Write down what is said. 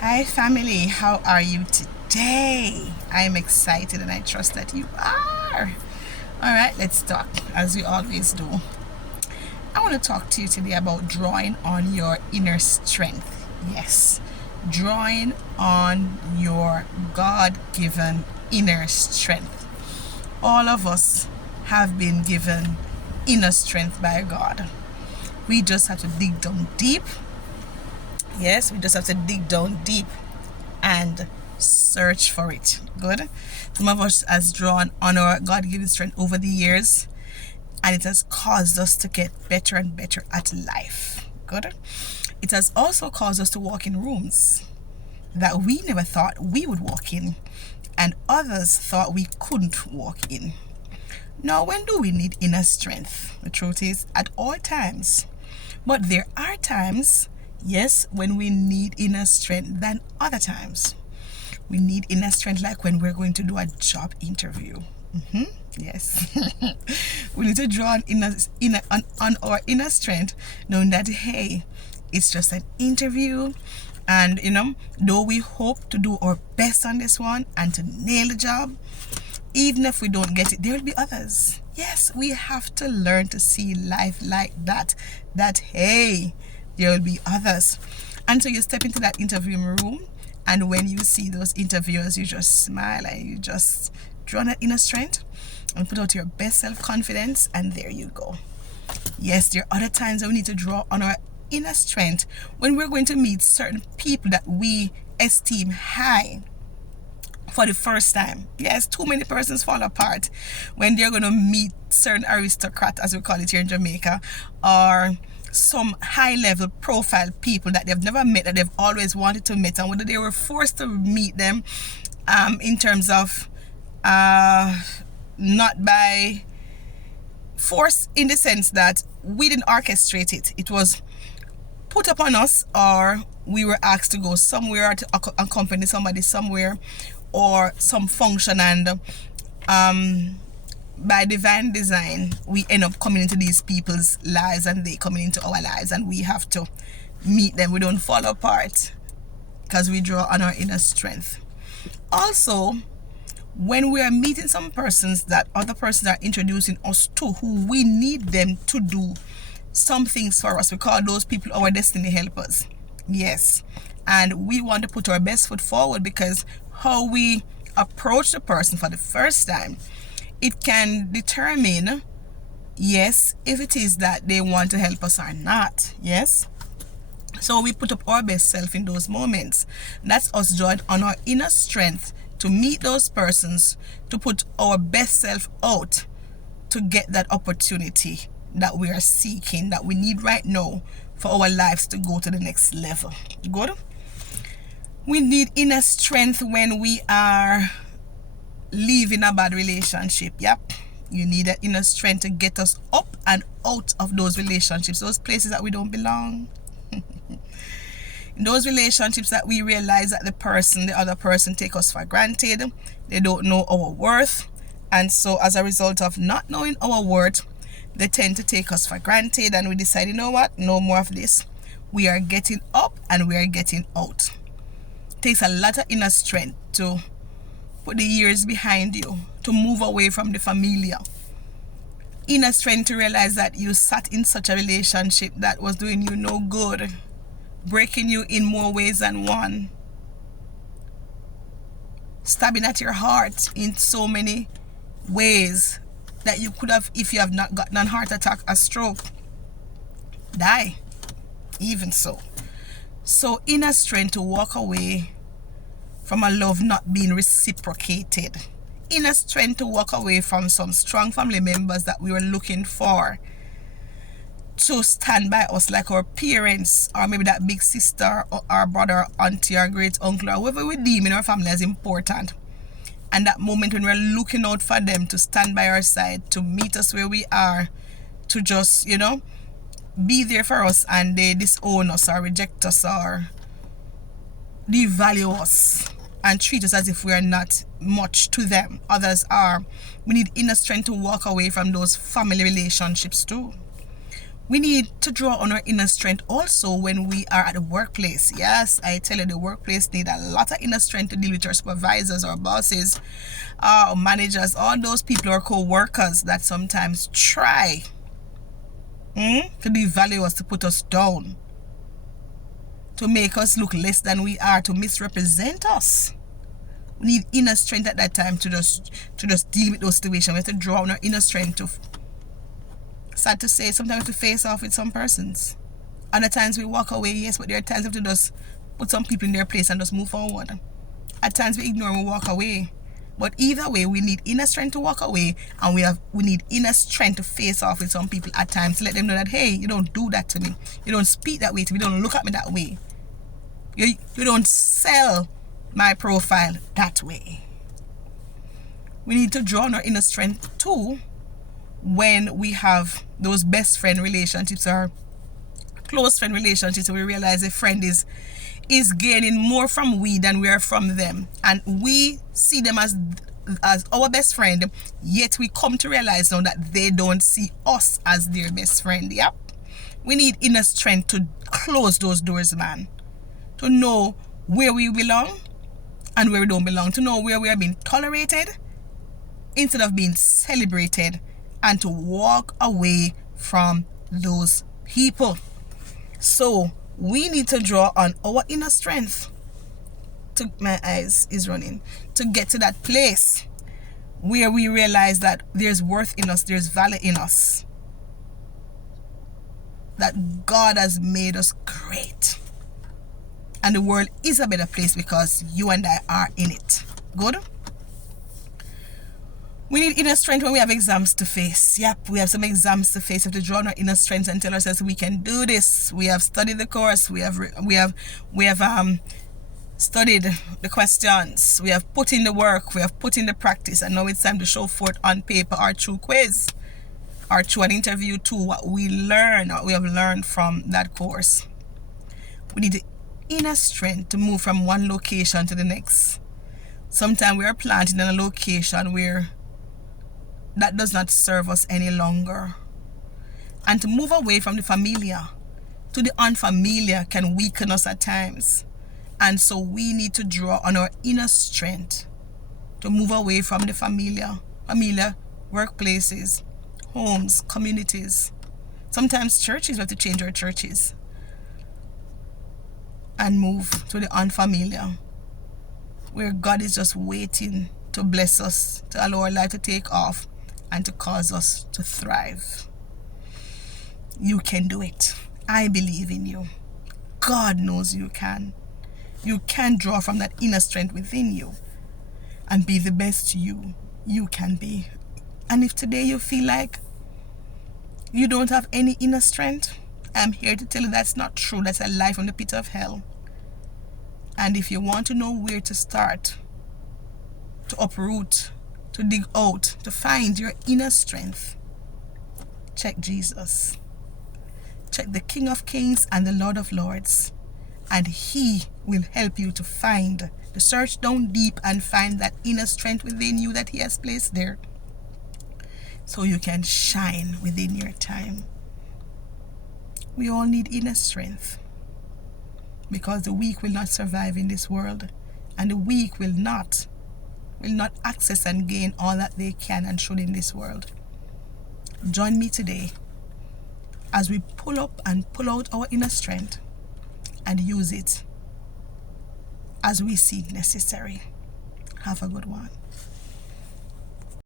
Hi family, how are you today? I am excited and I trust that you are. Alright, let's talk as we always do. I want to talk to you today about drawing on your inner strength. Yes, drawing on your God-given inner strength. All of us have been given inner strength by God. We just have to dig down deep. Yes, we just have to dig down deep and search for it. Good. Some of us has drawn on our God-given strength over the years, and it has caused us to get better and better at life. Good. It has also caused us to walk in rooms that we never thought we would walk in, and others thought we couldn't walk in. Now, when do we need inner strength? The truth is, at all times. But there are times, yes, when we need inner strength than other times. We need inner strength like when we're going to do a job interview. Yes. We need to draw on our inner strength, knowing that, hey, it's just an interview. And, though we hope to do our best on this one and to nail the job, even if we don't get it, there will be others. Yes, we have to learn to see life like that. That, hey, there will be others. And so you step into that interview room, and when you see those interviewers, you just smile and you just draw that inner strength and put out your best self-confidence, and there you go. Yes, there are other times that we need to draw on our inner strength when we're going to meet certain people that we esteem high for the first time. Yes, too many persons fall apart when they're going to meet certain aristocrat, as we call it here in Jamaica, or some high-level profile people that they've never met, that they've always wanted to meet, and whether they were forced to meet them in terms of not by force, in the sense that we didn't orchestrate it. It was put upon us, or we were asked to go somewhere to accompany somebody somewhere or some function, and by divine design we end up coming into these people's lives and they coming into our lives, and we have to meet them. We don't fall apart because we draw on our inner strength. Also, when we are meeting some persons that other persons are introducing us to, who we need them to do some things for us, we call those people our destiny helpers. Yes, and we want to put our best foot forward, because how we approach the person for the first time, it can determine, yes, if it is that they want to help us or not. Yes, so we put up our best self in those moments. That's us drawing on our inner strength to meet those persons, to put our best self out, to get that opportunity that we are seeking, that we need right now for our lives to go to the next level. Good. We need inner strength when we are leaving a bad relationship. Yep, you need that inner strength to get us up and out of those relationships, those places that we don't belong. In those relationships that we realize that the other person take us for granted, they don't know our worth, and so as a result of not knowing our worth, they tend to take us for granted, and we decide, you know what, no more of this. We are getting up and we are getting out. It takes a lot of inner strength to put the years behind you, to move away from the familiar. Inner strength to realize that you sat in such a relationship that was doing you no good, breaking you in more ways than one, stabbing at your heart in so many ways that you could have, if you have not gotten a heart attack, a stroke, die even so. So inner strength to walk away from a love not being reciprocated. Inner strength to walk away from some strong family members that we were looking for to stand by us, like our parents, or maybe that big sister or our brother, auntie, or great uncle, or whoever we deem in our family as important. And that moment when we're looking out for them to stand by our side, to meet us where we are, to just, be there for us, and they disown us or reject us or devalue us and treat us as if we are not much to them. Others are. We need inner strength to walk away from those family relationships too. We need to draw on our inner strength also when we are at the workplace. Yes, I tell you, the workplace need a lot of inner strength to deal with our supervisors, our bosses, our managers, all those people, our co-workers that sometimes try to devalue us, to put us down, to make us look less than we are, to misrepresent us. We need inner strength at that time to just deal with those situations. We have to draw on our inner strength to, sad to say, sometimes to face off with some persons. Other times we walk away, yes, but there are times we have to just put some people in their place and just move forward. At times we ignore and we walk away. But either way, we need inner strength to walk away, and we need inner strength to face off with some people at times, to let them know that, hey, you don't do that to me. You don't speak that way to me. You don't look at me that way. You don't sell my profile that way. We need to draw on our inner strength too when we have those best friend relationships or close friend relationships, so we realize a friend is gaining more from we than we are from them, and we see them as our best friend, yet we come to realize now that they don't see us as their best friend. Yep, we need inner strength to close those doors, man, to know where we belong and where we don't belong, to know where we are being tolerated instead of being celebrated, and to walk away from those people. So we need to draw on our inner strength my eyes is running, to get to that place where we realize that there's worth in us, there's value in us, that God has made us great, and the world is a better place because you and I are in it. Good? We need inner strength when we have exams to face. Yep, we have some exams to face. We have to draw on our inner strength and tell ourselves we can do this. We have studied the course. We have studied the questions. We have put in the work. We have put in the practice, and now it's time to show forth on paper or through quiz or through an interview too what we learn or we have learned from that course. We need the inner strength to move from one location to the next. Sometimes we are planted in a location where that does not serve us any longer, and to move away from the familiar to the unfamiliar can weaken us at times. And so we need to draw on our inner strength to move away from the familiar workplaces, homes, communities. Sometimes churches, we have to change our churches and move to the unfamiliar, where God is just waiting to bless us, to allow our life to take off and to cause us to thrive. You can do it. I believe in you. God knows you can. You can draw from that inner strength within you and be the best you can be. And if today you feel like you don't have any inner strength, I'm here to tell you that's not true. That's a lie from the pit of hell. And if you want to know where to start, to uproot, to dig out, to find your inner strength, check Jesus. Check the King of Kings and the Lord of Lords, and He will help you to find, to search down deep and find that inner strength within you that He has placed there, so you can shine within your time. We all need inner strength, because the weak will not survive in this world, and the weak will not access and gain all that they can and should in this world. Join me today as we pull up and pull out our inner strength and use it as we see necessary. Have a good one.